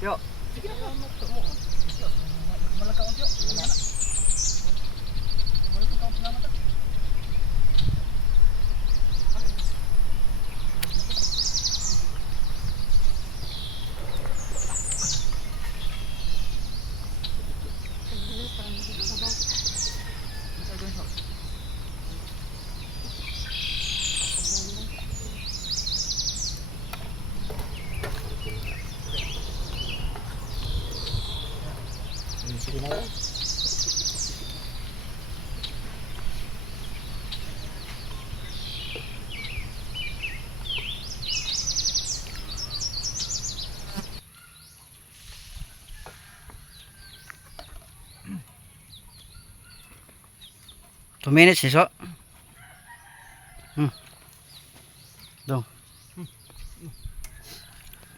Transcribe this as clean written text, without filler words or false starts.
Yo. Sige na. Malakaw siya. Malakaw pa naman. Sige na. Two minutes, iso. Dong.